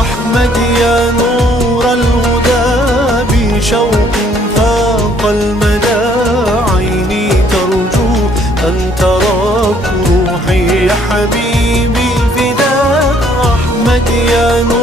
أحمد يا نور الهدى بشوق فاق المدى، عيني ترجو أن تراك، روحي يا حبيبي فداك. أحمد يا نور